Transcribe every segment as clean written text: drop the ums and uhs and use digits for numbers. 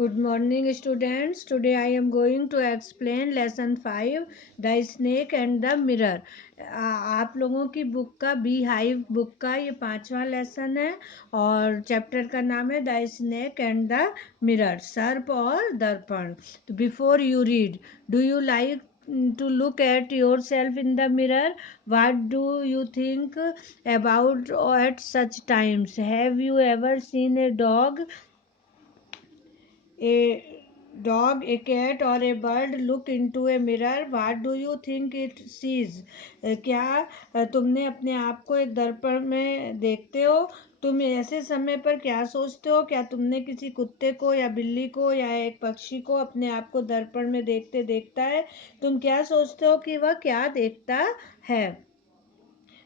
Good morning, students. Today I am going to explain lesson 5, The Snake and the Mirror. आप लोगों की book का bee hive book का ये 5वां लेसन है और चैप्टर का नाम है the snake and the mirror, सर्प और दर्पण. तो before you read, do you like to look at yourself in the mirror? What do you think about at such times? Have you ever seen a a cat or a bird look into a mirror? What do you think it sees? क्या तुमने अपने आप को एक दर्पण में देखते हो? तुम ऐसे समय पर क्या सोचते हो? क्या तुमने किसी कुत्ते को या बिल्ली को या एक पक्षी को अपने आप को दर्पण में देखता है? तुम क्या सोचते हो कि वह क्या देखता है?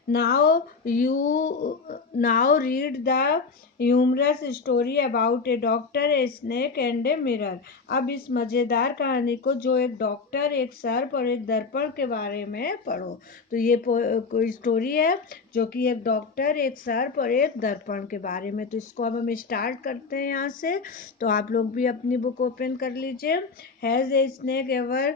Now read the humorous story about a doctor, a snake and a mirror. अब इस मजेदार कहानी को जो एक डॉक्टर, एक सर्प और एक दर्पण के बारे में पढ़ो. तो ये कोई स्टोरी है जो कि एक डॉक्टर, एक सर्प और एक दर्पण के बारे में. तो इसको अब हम स्टार्ट करते हैं यहाँ से. तो आप लोग भी अपनी बुक ओपन कर लीजिए. Has a snake ever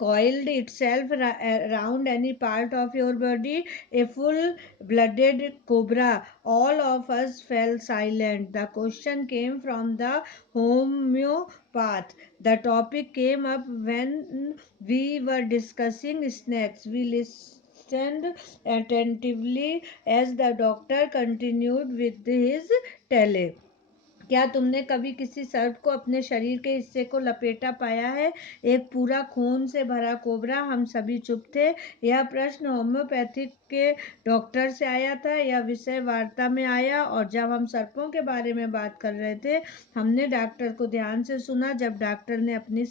coiled itself around any part of your body? A full-blooded cobra. All of us fell silent. The question came from the homeopath. The topic came up when we were discussing snakes. We listened attentively as the doctor continued with his tale. क्या तुमने कभी किसी सर्प को अपने शरीर के हिस्से को लपेटा पाया है? एक पूरा खून से भरा कोबरा. हम सभी चुप थे. यह प्रश्न होम्योपैथिक के डॉक्टर से आया था. यह विषय वार्ता में आया और जब हम सर्पों के बारे में बात कर रहे थे हमने डॉक्टर को ध्यान से सुना जब डॉक्टर ने अपनी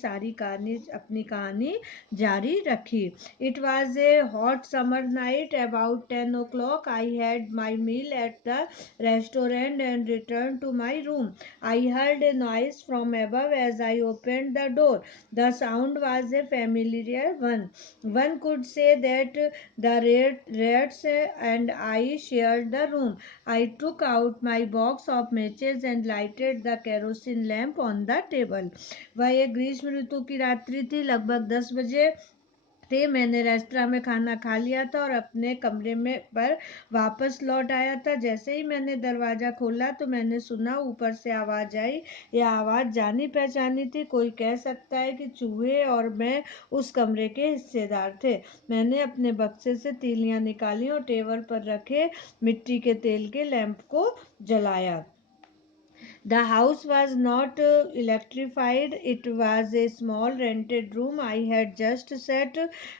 कहानी जारी रखी. It was a hot summer night about 10 o'clock. I had my meal at the restaurant and returned to my room. I heard a noise from above as I opened the door. The sound was a familiar one. One could say that the rats and I shared the room. I took out my box of matches and lighted the kerosene lamp on the table. वह एक ग्रीष्म ऋतु की रात्रि थी. लगभग 10 बजे थे. मैंने रेस्टोरेंट में खाना खा लिया था और अपने कमरे में पर वापस लौट आया था. जैसे ही मैंने दरवाज़ा खोला तो मैंने सुना ऊपर से आवाज़ आई. यह आवाज़ जानी पहचानी थी. कोई कह सकता है कि चूहे और मैं उस कमरे के हिस्सेदार थे. मैंने अपने बक्से से तीलियां निकाली और टेबल पर रखे मिट्टी के तेल के लैंप को जलाया. The house was not electrified. It was a small rented room. I had just set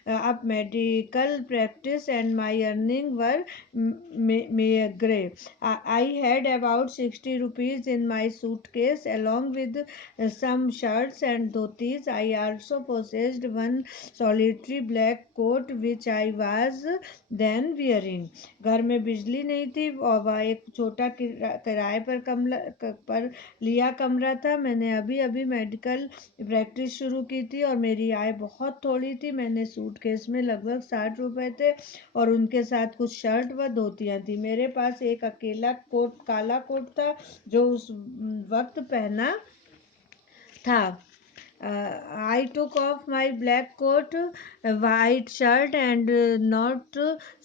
up medical practice and my earnings were meagre. I had about 60 rupees in my suitcase along with some shirts and dhotis. I also possessed one solitary black coat which I was then wearing. घर में बिजली नहीं थी और वह एक छोटा किराए पर लिया कमरा था. मैंने अभी अभी मेडिकल प्रैक्टिस शुरू की थी और मेरी आय बहुत थोड़ी थी. मैंने सूटकेस में लगभग 60 रुपए थे और उनके साथ कुछ शर्ट व धोतियां थी. मेरे पास एक अकेला काला कोट था जो उस वक्त पहना था. I took off my black coat, white shirt, and not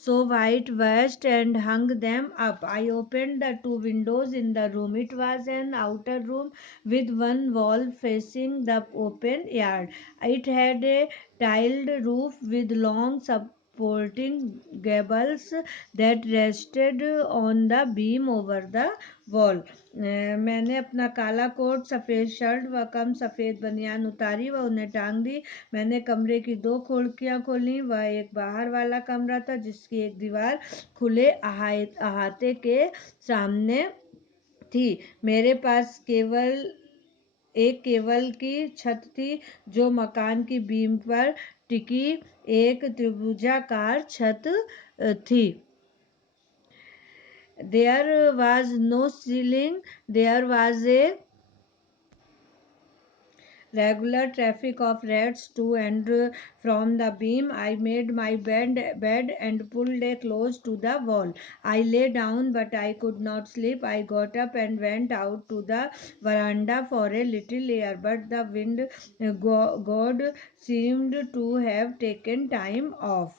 so white vest and hung them up. I opened the two windows in the room. It was an outer room with one wall facing the open yard. It had a tiled roof with long supporting gables that rested on the beam over the wall. मैंने अपना काला coat, सफ़ेद shirt व कम सफ़ेद बनियान उतारी व उन्हें टांग दी. मैंने कमरे की 2 खिड़कियां खोली. वह एक बाहर वाला कमरा था जिसकी एक दीवार खुले अहाते के सामने थी. मेरे पास केवल की छत थी जो मकान की बीम पर टिकी एक त्रिभुजाकार छत थी. There was no ceiling. There was a regular traffic of rats to and from the beam. I made my bed and pulled a close to the wall. I lay down, but I could not sleep. I got up and went out to the veranda for a little air, but the wind god seemed to have taken time off.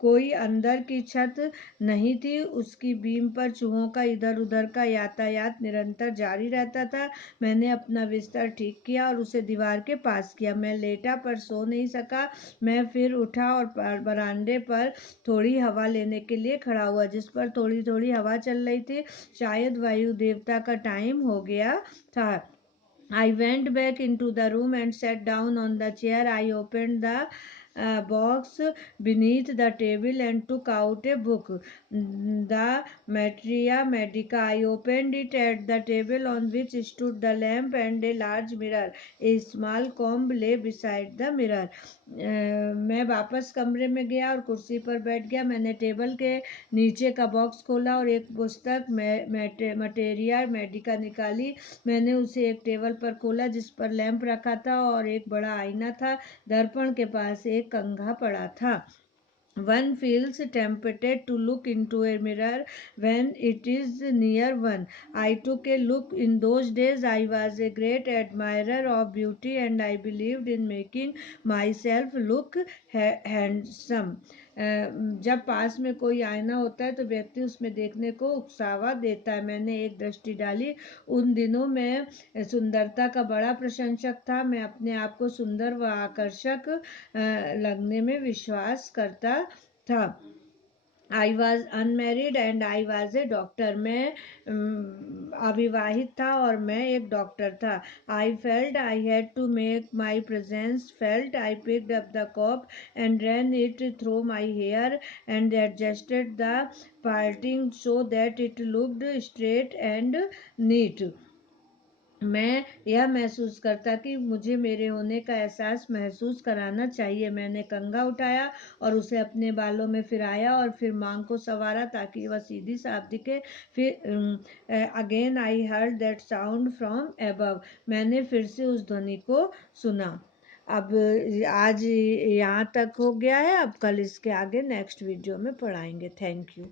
कोई अंदर की छत नहीं थी, उसकी beam पर चूहों का इधर उधर का यातायात निरंतर जारी रहता था। मैंने अपना बिस्तर ठीक किया और उसे दीवार के पास किया। मैं लेटा पर सो नहीं सका। मैं फिर उठा और बरामदे पर थोड़ी हवा लेने के लिए खड़ा हुआ, जिस पर थोड़ी थोड़ी हवा चल रही थी। शायद वायु देवता का टाइम हो गया था। I went back into the room and sat down on the chair. I opened the box beneath the table and took out a book, the Materia Medica. I opened it at the table on which stood the lamp and a large mirror. A small comb lay beside the mirror. मैं वापस कमरे में गया और कुर्सी पर बैठ गया। मैंने टेबल के नीचे का बॉक्स खोला और एक पुस्तक मटेरिया मेडिका निकाली। मैंने उसे एक टेबल पर खोला जिस पर लैंप रखा था और एक बड़ा आईना था। दर्पण के पास एक कंघा पड़ा था। One feels tempted to look into a mirror when it is near one. I took a look. In those days, I was a great admirer of beauty and I believed in making myself look handsome. जब पास में कोई आईना होता है तो व्यक्ति उसमें देखने को उकसावा देता है। मैंने एक दृष्टि डाली। उन दिनों में सुंदरता का बड़ा प्रशंसक था। मैं अपने आप को सुंदर व आकर्षक लगने में विश्वास करता था। I was unmarried and I was a doctor. मैं अविवाहित था और मैं एक डॉक्टर था। I felt I had to make my presence felt. I picked up the comb and ran it through my hair and adjusted the parting so that it looked straight and neat. मैं यह महसूस करता कि मुझे मेरे होने का एहसास महसूस कराना चाहिए। मैंने कंघा उठाया और उसे अपने बालों में फिराया और फिर मांग को संवारा ताकि वह सीधी साफ दिखे। फिर again I heard that sound from above. मैंने फिर से उस ध्वनि को सुना। अब आज यहाँ तक हो गया है। अब कल इसके आगे नेक्स्ट वीडियो में पढ़ाएंगे। Thank you.